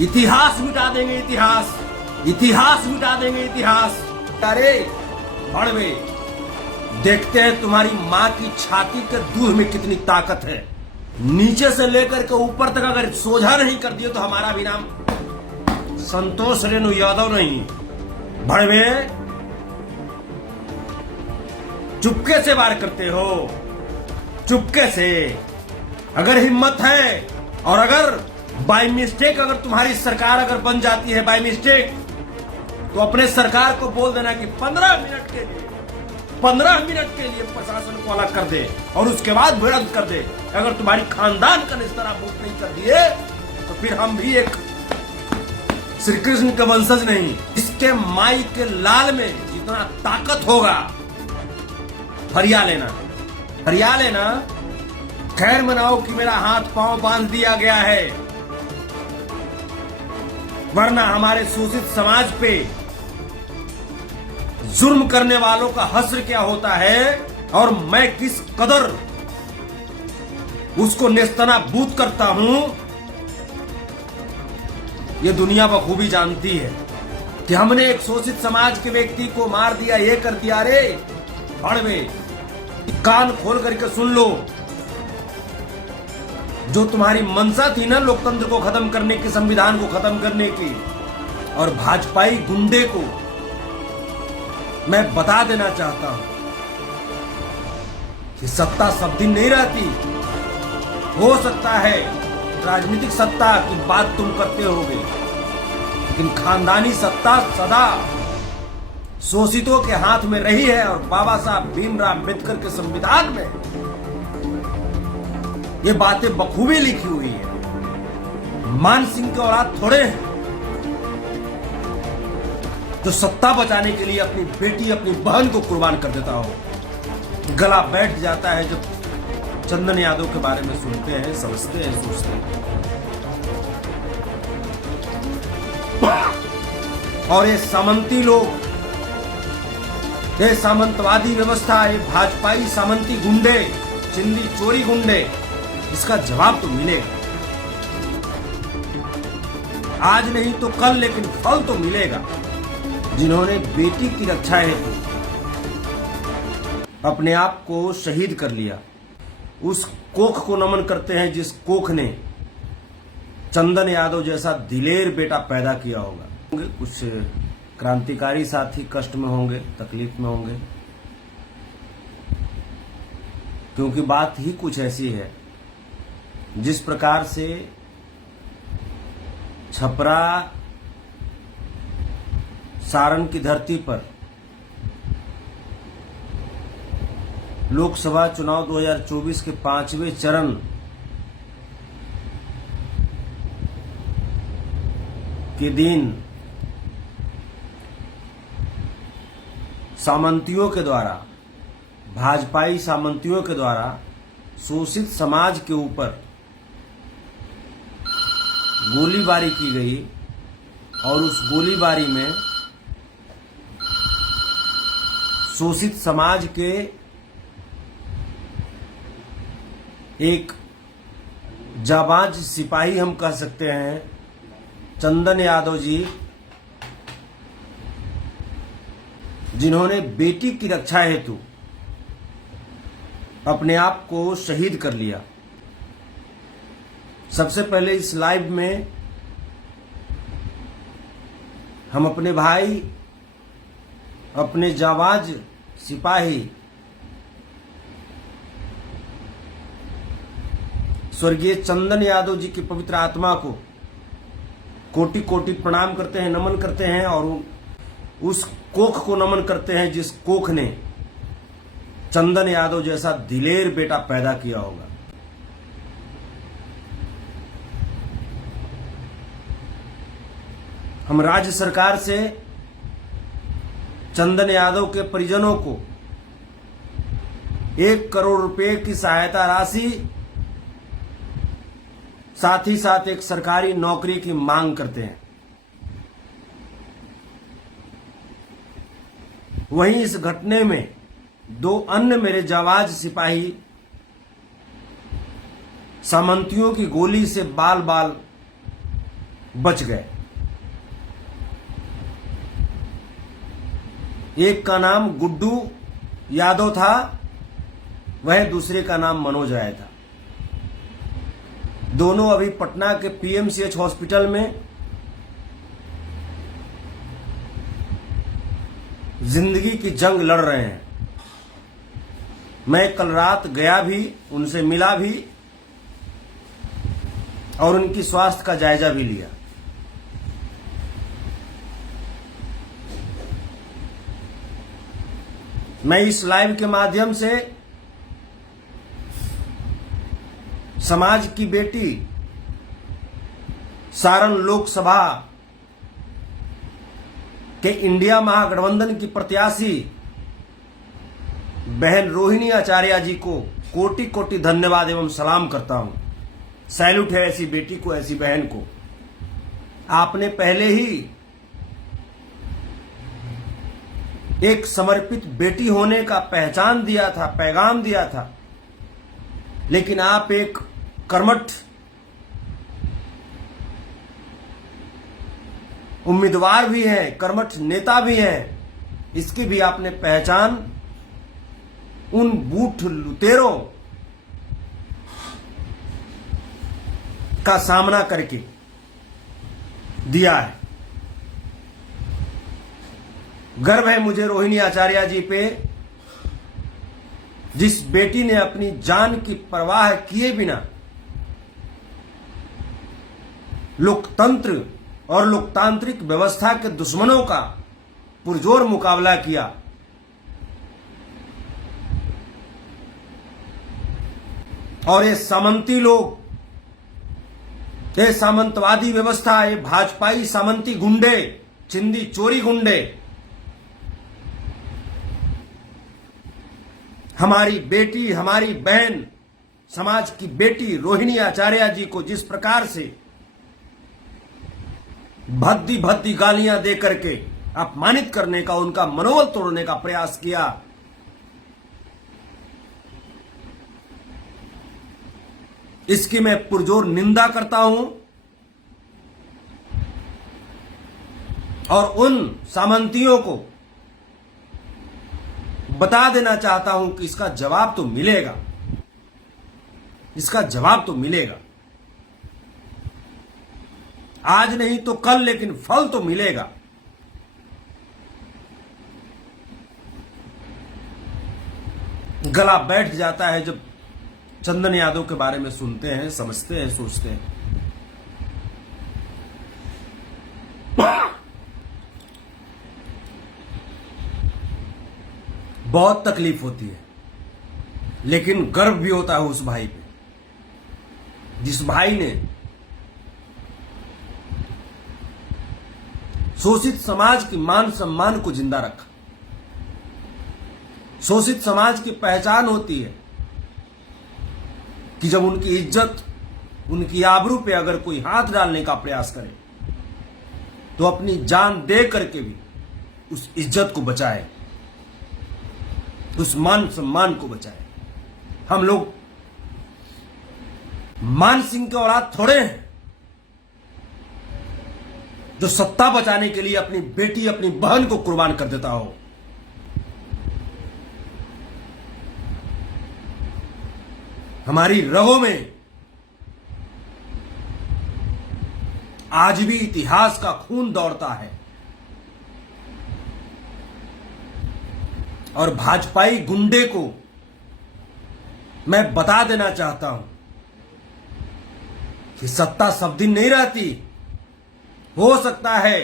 इतिहास मिटा देंगे, इतिहास इतिहास मिटा देंगे, इतिहास। अरे भड़वे, देखते हैं तुम्हारी माँ की छाती के दूध में कितनी ताकत है। नीचे से लेकर के ऊपर तक अगर सोझा नहीं कर दिए तो हमारा भी नाम संतोष रेणु यादव नहीं। भड़वे, चुपके से वार करते हो, चुपके से। अगर हिम्मत है और अगर बाय मिस्टेक अगर तुम्हारी सरकार अगर बन जाती है बाय मिस्टेक, तो अपने सरकार को बोल देना कि 15 मिनट के लिए प्रशासन को अलग कर दे और उसके बाद विरोध कर दे। अगर तुम्हारी खानदान का निस्तारा बूट नहीं कर दिए तो फिर हम भी एक श्री कृष्ण के वंशज नहीं। इसके माई के लाल में जितना ताकत होगा फरिया लेना। खैर मनाओ कि मेरा हाथ पांव बांध दिया गया है, वरना हमारे शोषित समाज पे जुर्म करने वालों का हश्र क्या होता है और मैं किस कदर उसको नेस्तनाबूद करता हूं, ये दुनिया बखूबी जानती है कि हमने एक शोषित समाज के व्यक्ति को मार दिया, ये कर दिया। रे भड़वे, कान खोल करके सुन लो। जो तुम्हारी मंशा थी ना लोकतंत्र को खत्म करने की, संविधान को खत्म करने की, और भाजपाई गुंडे को मैं बता देना चाहता हूं कि सत्ता सब दिन नहीं रहती। हो सकता है राजनीतिक सत्ता की बात तुम करते होगे, लेकिन खानदानी सत्ता सदा शोषितों के हाथ में रही है। और बाबा साहब भीमराव अम्बेडकर के संविधान में ये बातें बखूबी लिखी हुई है। मान सिंह के औलाद थोड़े हैं जो सत्ता बचाने के लिए अपनी बेटी अपनी बहन को कुर्बान कर देता हो। गला बैठ जाता है जब चंदन यादव के बारे में सुनते हैं, समझते हैं, सोचते हैं। और ये सामंती लोग, ये सामंतवादी व्यवस्था, ये भाजपाई सामंती गुंडे, चिंदी चोरी गुंडे, इसका जवाब तो मिलेगा। आज नहीं तो कल, लेकिन फल तो मिलेगा। जिन्होंने बेटी की रक्षा हेतु अपने आप को शहीद कर लिया, उस कोख को नमन करते हैं जिस कोख ने चंदन यादव जैसा दिलेर बेटा पैदा किया होगा। कुछ क्रांतिकारी साथी कष्ट में होंगे, तकलीफ में होंगे, क्योंकि बात ही कुछ ऐसी है। जिस प्रकार से छपरा सारण की धरती पर लोकसभा चुनाव 2024 के 5वें चरण के दिन सामंतियों के द्वारा, भाजपाई सामंतियों के द्वारा शोषित समाज के ऊपर गोलीबारी की गई और उस गोलीबारी में शोषित समाज के एक जाबाज सिपाही, हम कह सकते हैं, चंदन यादव जी, जिन्होंने बेटी की रक्षा हेतु अपने आप को शहीद कर लिया। सबसे पहले इस लाइव में हम अपने भाई, अपने जाबाज सिपाही स्वर्गीय चंदन यादव जी की पवित्र आत्मा को कोटि कोटि प्रणाम करते हैं, नमन करते हैं, और उस कोख को नमन करते हैं जिस कोख ने चंदन यादव जैसा दिलेर बेटा पैदा किया होगा। हम राज्य सरकार से चंदन यादव के परिजनों को 1 करोड़ रुपए की सहायता राशि, साथ ही साथ एक सरकारी नौकरी की मांग करते हैं। वहीं इस घटने में 2 अन्य मेरे जाबाज सिपाही सामंतियों की गोली से बाल बाल बच गए। एक का नाम गुड्डू यादव था, वह दूसरे का नाम मनोज राय था। दोनों अभी पटना के पीएमसीएच हॉस्पिटल में जिंदगी की जंग लड़ रहे हैं। मैं कल रात गया भी, उनसे मिला भी और उनकी स्वास्थ्य का जायजा भी लिया। मैं इस लाइव के माध्यम से समाज की बेटी, सारण लोकसभा के इंडिया महागठबंधन की प्रत्याशी बहन रोहिणी आचार्य जी को कोटि कोटि धन्यवाद एवं सलाम करता हूं। सैल्यूट है ऐसी बेटी को, ऐसी बहन को। आपने पहले ही एक समर्पित बेटी होने का पहचान दिया था, पैगाम दिया था, लेकिन आप एक कर्मठ उम्मीदवार भी हैं, कर्मठ नेता भी हैं। इसकी भी आपने पहचान उन बूढ़ लुटेरों का सामना करके दिया है। गर्व है मुझे रोहिणी आचार्य जी पे, जिस बेटी ने अपनी जान की परवाह किए बिना लोकतंत्र और लोकतांत्रिक व्यवस्था के दुश्मनों का पुरजोर मुकाबला किया। और ये सामंती लोग, ये सामंतवादी व्यवस्था, ये भाजपाई सामंती गुंडे, चिंदी चोरी गुंडे हमारी बेटी, हमारी बहन, समाज की बेटी रोहिणी आचार्य जी को जिस प्रकार से भद्दी भद्दी गालियां दे करके अपमानित करने का, उनका मनोबल तोड़ने का प्रयास किया, इसकी मैं पुरजोर निंदा करता हूं। और उन सामंतियों को बता देना चाहता हूं कि इसका जवाब तो मिलेगा, इसका जवाब तो मिलेगा। आज नहीं तो कल, लेकिन फल तो मिलेगा। गला बैठ जाता है जब चंदन यादव के बारे में सुनते हैं, समझते हैं, सोचते हैं। बहुत तकलीफ होती है, लेकिन गर्व भी होता है उस भाई पे, जिस भाई ने शोषित समाज की मान सम्मान को जिंदा रखा। शोषित समाज की पहचान होती है कि जब उनकी इज्जत, उनकी आबरू पे अगर कोई हाथ डालने का प्रयास करे तो अपनी जान दे करके भी उस इज्जत को बचाए, उस मान सम्मान को बचाए। हम लोग मान सिंह के औलाद थोड़े हैं जो सत्ता बचाने के लिए अपनी बेटी, अपनी बहन को कुर्बान कर देता हो। हमारी रगों में आज भी इतिहास का खून दौड़ता है और भाजपाई गुंडे को मैं बता देना चाहता हूं कि सत्ता सब दिन नहीं रहती। हो सकता है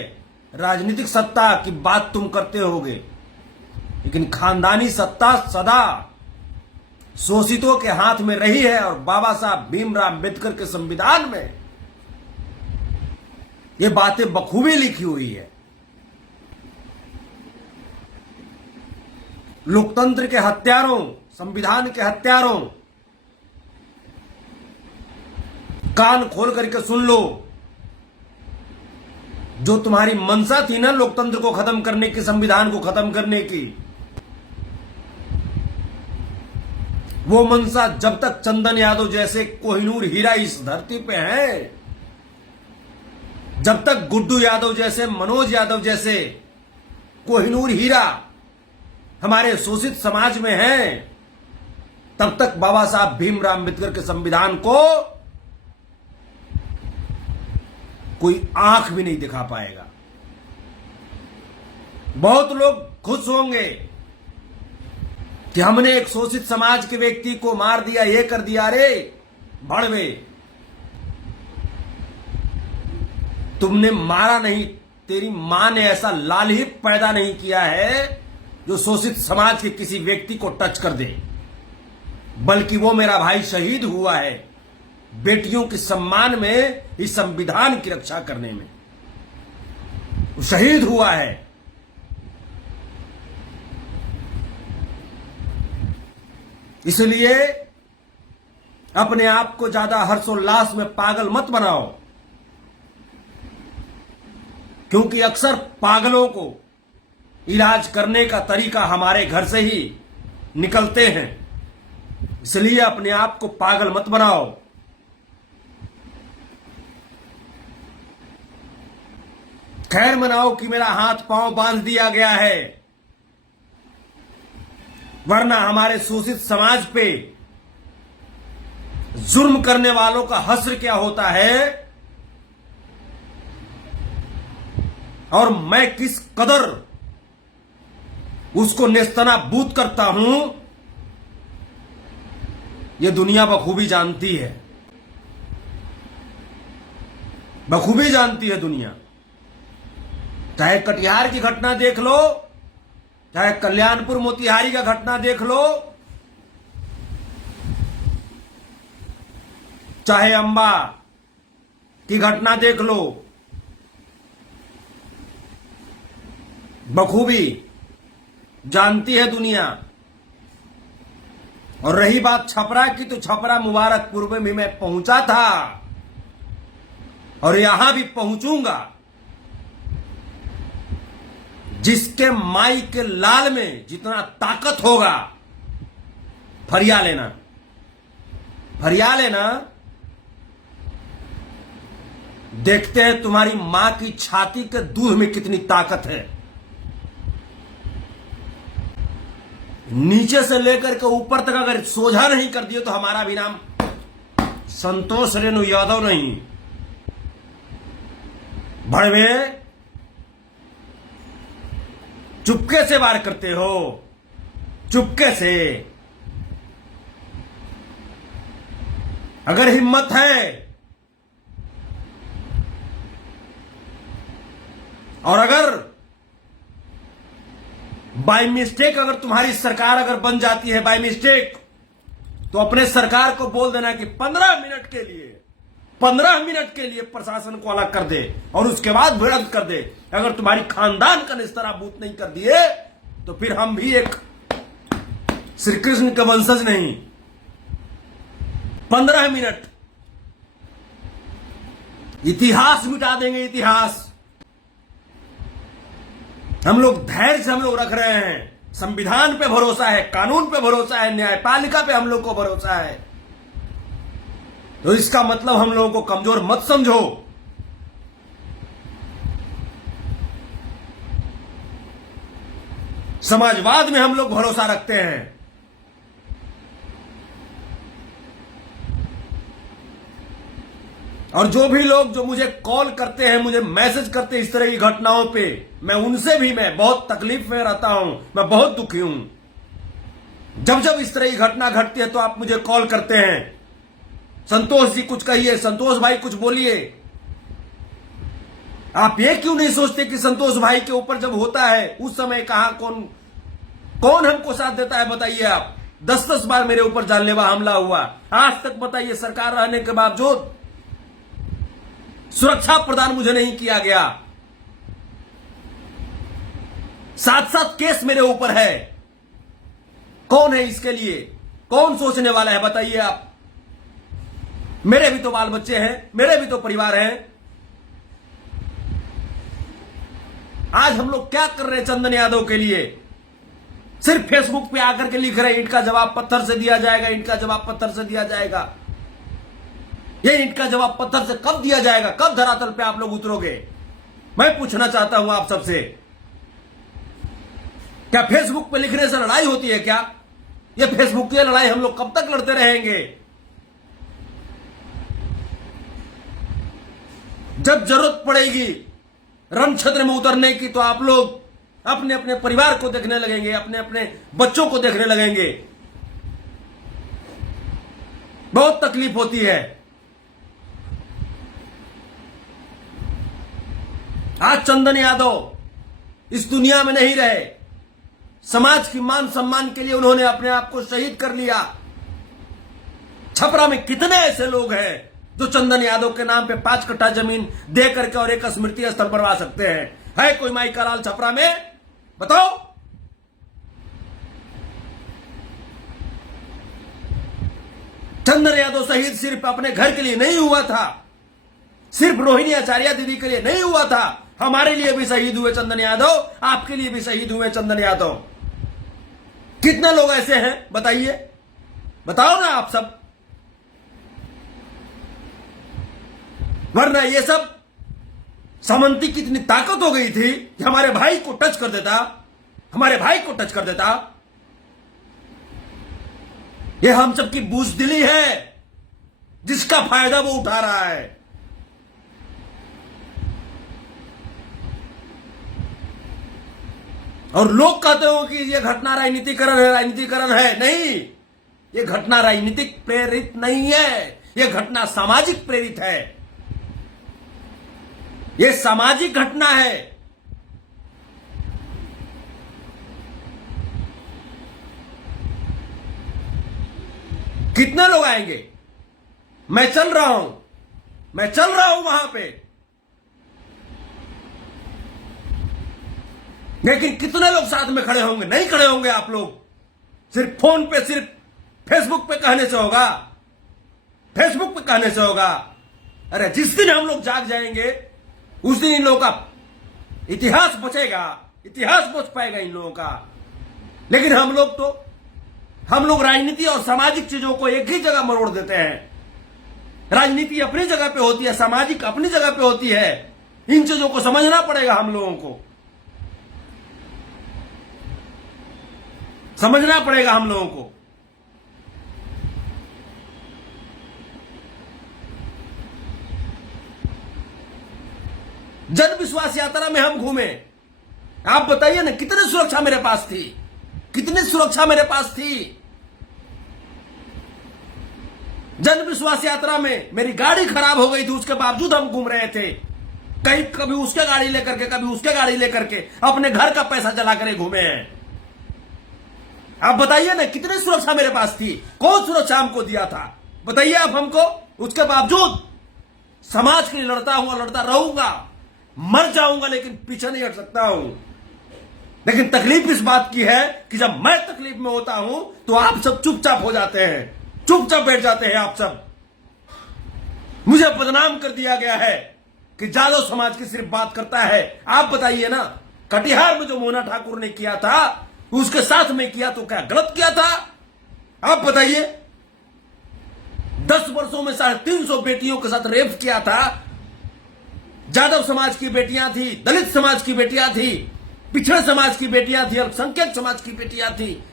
राजनीतिक सत्ता की बात तुम करते होगे, लेकिन खानदानी सत्ता सदा शोषितों के हाथ में रही है। और बाबा साहब भीमराव अम्बेडकर के संविधान में ये बातें बखूबी लिखी हुई है। लोकतंत्र के हत्यारों, संविधान के हत्यारों, कान खोल करके सुन लो। जो तुम्हारी मंशा थी ना लोकतंत्र को खत्म करने की, संविधान को खत्म करने की, वो मंशा जब तक चंदन यादव जैसे कोहिनूर हीरा इस धरती पे हैं, जब तक गुड्डू यादव जैसे, मनोज यादव जैसे कोहिनूर हीरा हमारे शोषित समाज में हैं, तब तक बाबा साहब भीमराव अम्बेडकर के संविधान को कोई आंख भी नहीं दिखा पाएगा। बहुत लोग खुश होंगे कि हमने एक शोषित समाज के व्यक्ति को मार दिया, ये कर दिया। रे भड़वे, तुमने मारा नहीं, तेरी मां ने ऐसा लाल ही पैदा नहीं किया है जो शोषित समाज के किसी व्यक्ति को टच कर दे, बल्कि वो मेरा भाई शहीद हुआ है बेटियों के सम्मान में, इस संविधान की रक्षा करने में वो शहीद हुआ है। इसलिए अपने आप को ज्यादा हर्षोल्लास में पागल मत बनाओ, क्योंकि अक्सर पागलों को इलाज करने का तरीका हमारे घर से ही निकलते हैं। इसलिए अपने आप को पागल मत बनाओ। खैर मनाओ कि मेरा हाथ पांव बांध दिया गया है, वरना हमारे शोषित समाज पे जुर्म करने वालों का हश्र क्या होता है और मैं किस कदर उसको नेस्तनाबूद करता हूं, यह दुनिया बखूबी जानती है, बखूबी जानती है दुनिया। चाहे कटिहार की घटना देख लो, चाहे कल्याणपुर मोतिहारी का घटना देख लो, चाहे अंबा की घटना देख लो, बखूबी जानती है दुनिया। और रही बात छपरा की, तो छपरा मुबारकपुर में भी मैं पहुंचा था और यहां भी पहुंचूंगा। जिसके माई के लाल में जितना ताकत होगा, फरिया लेना, फरिया लेना। देखते हैं तुम्हारी मां की छाती के दूध में कितनी ताकत है। नीचे से लेकर के ऊपर तक अगर सोझा नहीं कर दिए तो हमारा भी नाम संतोष रेणु यादव नहीं। भड़वे, चुपके से वार करते हो, चुपके से। अगर हिम्मत है और अगर बाय मिस्टेक अगर तुम्हारी सरकार अगर बन जाती है बाय मिस्टेक, तो अपने सरकार को बोल देना कि 15 मिनट के लिए, 15 मिनट के लिए प्रशासन को अलग कर दे और उसके बाद भिड़ंत कर दे। अगर तुम्हारी खानदान का निस्तराबूत नहीं कर दिए तो फिर हम भी एक श्री कृष्ण के वंशज नहीं। 15 मिनट इतिहास मिटा देंगे, इतिहास। हम लोग धैर्य से हम लोग रख रहे हैं, संविधान पे भरोसा है, कानून पे भरोसा है, न्यायपालिका पे हम लोग को भरोसा है। तो इसका मतलब हम लोगों को कमजोर मत समझो। समाजवाद में हम लोग भरोसा रखते हैं। और जो भी लोग जो मुझे कॉल करते हैं, मुझे मैसेज करते हैं इस तरह की घटनाओं पे, मैं उनसे भी मैं बहुत तकलीफ में रहता हूं, मैं बहुत दुखी हूं। जब जब इस तरह की घटना घटती है तो आप मुझे कॉल करते हैं, संतोष जी कुछ कहिए, संतोष भाई कुछ बोलिए। आप ये क्यों नहीं सोचते कि संतोष भाई के ऊपर जब होता है उस समय कहां कौन हमको साथ देता है? बताइए आप। 10-10 बार मेरे ऊपर जानलेवा हमला हुआ, आज तक बताइए सरकार रहने के बावजूद सुरक्षा प्रदान मुझे नहीं किया गया। 7-7 केस मेरे ऊपर है। कौन है इसके लिए? कौन सोचने वाला है? बताइए आप। मेरे भी तो बाल बच्चे हैं, मेरे भी तो परिवार हैं। आज हम लोग क्या कर रहे हैं चंदन यादव के लिए? सिर्फ फेसबुक पे आकर के लिख रहे हैं ईंट का जवाब पत्थर से दिया जाएगा, ईंट का जवाब पत्थर से दिया जाएगा। ये ईंट का जवाब पत्थर से कब दिया जाएगा? कब धरातल पे आप लोग उतरोगे? मैं पूछना चाहता हूं आप सबसे, क्या फेसबुक पे लिखने से लड़ाई होती है क्या? ये फेसबुक की लड़ाई हम लोग कब तक लड़ते रहेंगे? जब जरूरत पड़ेगी रणक्षेत्र में उतरने की तो आप लोग अपने अपने परिवार को देखने लगेंगे, अपने अपने बच्चों को देखने लगेंगे। बहुत तकलीफ होती है। आज चंदन यादव इस दुनिया में नहीं रहे। समाज की मान सम्मान के लिए उन्होंने अपने आप को शहीद कर लिया। छपरा में कितने ऐसे लोग हैं जो चंदन यादव के नाम पे 5 कट्ठा जमीन दे करके और एक स्मृति स्थल बनवा सकते हैं? है कोई माई का लाल छपरा में? बताओ। चंदन यादव शहीद सिर्फ अपने घर के लिए नहीं हुआ था, सिर्फ रोहिणी आचार्य दीदी के लिए नहीं हुआ था, हमारे लिए भी शहीद हुए चंदन यादव, आपके लिए भी शहीद हुए चंदन यादव। कितने लोग ऐसे हैं बताइए, बताओ ना आप सब। वरना ये सब सामंती की इतनी ताकत हो गई थी कि हमारे भाई को टच कर देता, हमारे भाई को टच कर देता। ये हम सब की बुज़दिली है जिसका फायदा वो उठा रहा है। और लोग कहते हो कि ये घटना राजनीतिकरण है, राजनीतिकरण है। नहीं, ये घटना राजनीतिक प्रेरित नहीं है, ये घटना सामाजिक प्रेरित है। ये सामाजिक घटना है। कितने लोग आएंगे? मैं चल रहा हूं, मैं चल रहा हूं वहां पे, लेकिन कितने लोग साथ में खड़े होंगे? नहीं खड़े होंगे आप लोग। सिर्फ फोन पे, सिर्फ फेसबुक पे कहने से होगा, फेसबुक पे कहने से होगा। अरे जिस दिन हम लोग जाग जाएंगे उस दिन इन लोगों का इतिहास बचेगा, इतिहास बच पाएगा इन लोगों का। लेकिन हम लोग राजनीति और सामाजिक चीजों को एक ही जगह मरोड़ देते हैं। राजनीति अपनी जगह पे होती है, सामाजिक अपनी जगह पे होती है। इन चीजों को समझना पड़ेगा, हम लोगों को समझना पड़ेगा हम लोगों को। जन विश्वास यात्रा में हम घूमे, आप बताइए ना कितनी सुरक्षा मेरे पास थी, कितनी सुरक्षा मेरे पास थी। जन विश्वास यात्रा में मेरी गाड़ी खराब हो गई थी, उसके बावजूद हम घूम रहे थे। कहीं कभी उसके गाड़ी लेकर के, कभी उसके गाड़ी लेकर के, अपने घर का पैसा जला कर घूमे हैं। आप बताइए ना कितनी सुरक्षा मेरे पास थी, कौन सुरक्षा हमको दिया था बताइए आप हमको। उसके बावजूद समाज के लिए लड़ता हूं, लड़ता रहूंगा, मर जाऊंगा, लेकिन पीछे नहीं हट सकता हूं। लेकिन तकलीफ इस बात की है कि जब मैं तकलीफ में होता हूं तो आप सब चुपचाप हो जाते हैं, चुपचाप बैठ जाते हैं आप सब। मुझे बदनाम कर दिया गया है कि जादव समाज की सिर्फ बात करता है। आप बताइए ना, कटिहार में जो मोना ठाकुर ने किया था उसके साथ में किया तो क्या गलत किया था? आप बताइए। 10 वर्षों में 350 बेटियों के साथ रेप किया था। जादव समाज की बेटियां थी, दलित समाज की बेटियां थी, पिछड़े समाज की बेटियां थी, अल्पसंख्यक समाज की बेटियां थी,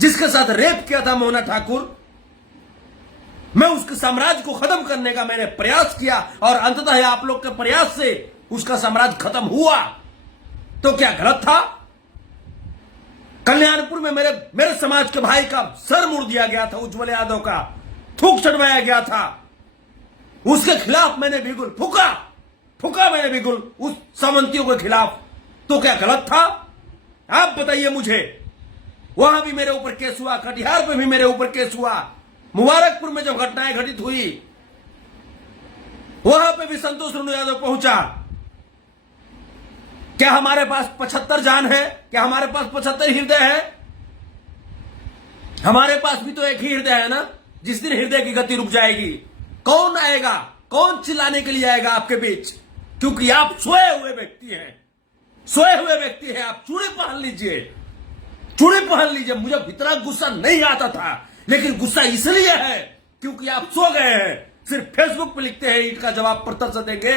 जिसके साथ रेप किया था मोना ठाकुर। मैं उसके साम्राज्य को खत्म करने का मैंने प्रयास किया और अंततः आप लोग के प्रयास से उसका साम्राज्य खत्म हुआ। तो क्या गलत था? कल्याणपुर में मेरे समाज के भाई का सर मुड़ दिया गया था, उज्जवल यादव का थूक चढ़वाया गया था। उसके खिलाफ मैंने बिल्कुल फूका मैंने बिल्कुल उस सामंतियों के खिलाफ। तो क्या गलत था? आप बताइए मुझे। वहां भी मेरे ऊपर केस हुआ, कटिहार पे भी मेरे ऊपर केस हुआ, मुबारकपुर में जब घटनाएं घटित हुई वहां पे भी संतोष रेणु यादव पहुंचा। क्या हमारे पास 75 जान है? क्या हमारे पास 75 हृदय है? हमारे पास भी तो एक ही हृदय है ना। जिस दिन हृदय की गति रुक जाएगी, कौन आएगा, कौन चिल्लाने के लिए आएगा आपके बीच? क्योंकि आप सोए हुए व्यक्ति हैं, सोए हुए व्यक्ति हैं। आप चूड़ी पहन लीजिए, चूड़ी पहन लीजिए। मुझे इतना गुस्सा नहीं आता था, लेकिन गुस्सा इसलिए है क्योंकि आप सो गए हैं, सिर्फ फेसबुक पे लिखते हैं ईंट का जवाब पत्थर से देंगे,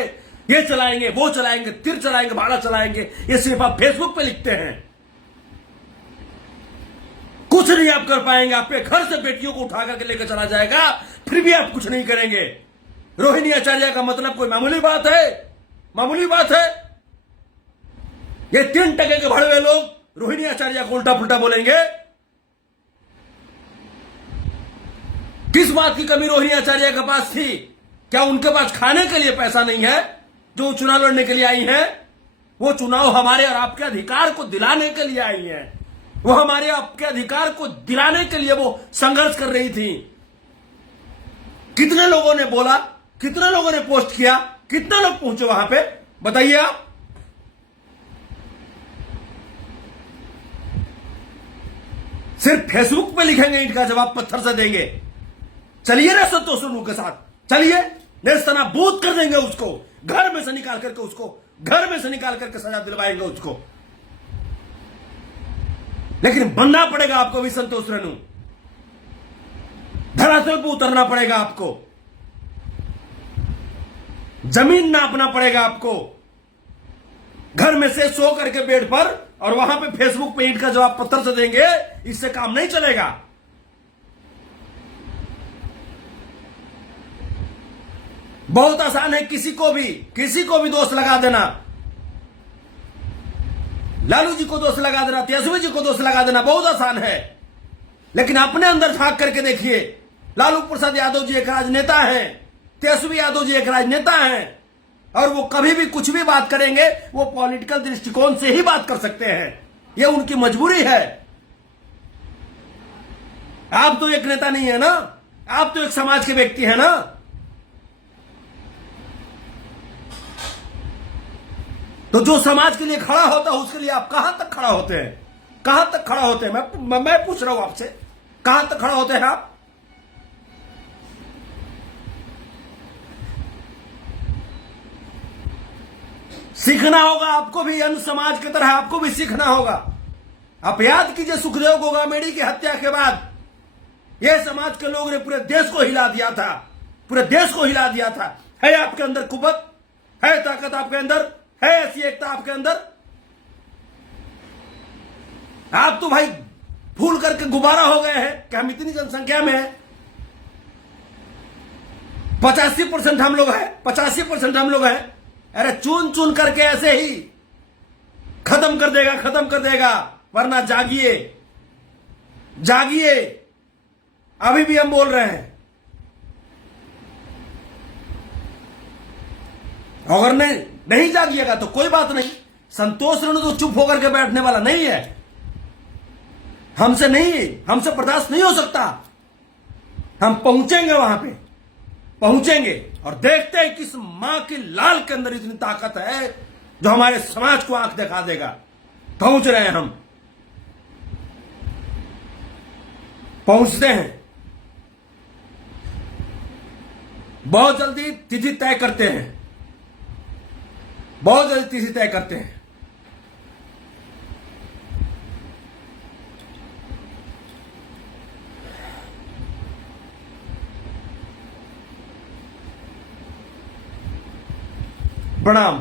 ये चलाएंगे, वो चलाएंगे, तिर चलाएंगे, भाड़ा चलाएंगे, ये सिर्फ आप फेसबुक पे लिखते हैं। कुछ नहीं आप कर पाएंगे। आपके घर से बेटियों को उठा करके लेकर चला जाएगा, फिर भी आप कुछ नहीं करेंगे। रोहिणी आचार्य का मतलब कोई मामूली बात है? मामूली बात है? ये 3 टके के भड़वे लोग रोहिणी आचार्य को उल्टा पुल्टा बोलेंगे। किस बात की कमी रोहिणी आचार्य के पास थी? क्या उनके पास खाने के लिए पैसा नहीं है जो चुनाव लड़ने के लिए आई हैं? वो चुनाव हमारे और आपके अधिकार को दिलाने के लिए आई हैं। वो हमारे आपके अधिकार को दिलाने के लिए वो संघर्ष कर रही थी। कितने लोगों ने बोला, कितने लोगों ने पोस्ट किया, कितने लोग पहुंचे वहां पे, बताइए आप। सिर्फ फेसबुक पे लिखेंगे ईंट का जवाब पत्थर से देंगे। चलिए ना संतोष सोनू के साथ, चलिए, नेस्तनाबूद कर देंगे उसको, घर में से निकाल करके उसको, घर में से निकाल करके सजा दिलवाएंगे उसको। लेकिन बनना पड़ेगा आपको भी संतोष रेणु, धरातल पर उतरना पड़ेगा आपको, जमीन नापना पड़ेगा आपको। घर में से सो करके बेड पर और वहां पे फेसबुक पे ईंट का जवाब पत्थर से देंगे, इससे काम नहीं चलेगा। बहुत आसान है किसी को भी दोष लगा देना। लालू जी को दोष लगा देना, तेजस्वी जी को दोष लगा देना बहुत आसान है। लेकिन अपने अंदर झांक करके देखिए, लालू प्रसाद यादव जी एक राजनेता हैं, तेजस्वी यादव जी एक राजनेता हैं, और वो कभी भी कुछ भी बात करेंगे वो पॉलिटिकल दृष्टिकोण से ही बात कर सकते हैं। ये उनकी मजबूरी है। आप तो एक नेता नहीं है ना, आप तो एक समाज के व्यक्ति हैं ना। तो जो समाज के लिए खड़ा होता है उसके लिए आप कहां तक खड़ा होते हैं? कहां तक खड़ा होते हैं? मैं पूछ रहा हूं आपसे, कहां तक खड़ा होते हैं आप? सीखना होगा आपको भी, अन्य समाज की तरह आपको भी सीखना होगा। आप याद कीजिए, सुखदेव गोगामेड़ी की हत्या के बाद यह समाज के लोगों ने पूरे देश को हिला दिया था, पूरे देश को हिला दिया था। है आपके अंदर कुवत, है ताकत आपके अंदर, है ऐसी एकता आपके अंदर? आप तो भाई फूल करके गुब्बारा हो गए हैं कि हम इतनी जनसंख्या में हैं, 85% हम लोग हैं, 85% हम लोग हैं। अरे चुन चुन करके ऐसे ही खत्म कर देगा, खत्म कर देगा। वरना जागिए, जागिए, अभी भी हम बोल रहे हैं। अगर नहीं जागिएगा तो कोई बात नहीं, संतोष रेणु तो चुप होकर के बैठने वाला नहीं है। हमसे बर्दाश्त नहीं हो सकता। हम पहुंचेंगे, वहां पे पहुंचेंगे और देखते हैं किस मां की लाल के अंदर इतनी ताकत है जो हमारे समाज को आंख दिखा देगा। पहुंच रहे हैं, हम पहुंचते हैं। बहुत जल्दी तिथि तय करते हैं, बहुत जल्दी तिथि तय करते हैं। प्रणाम।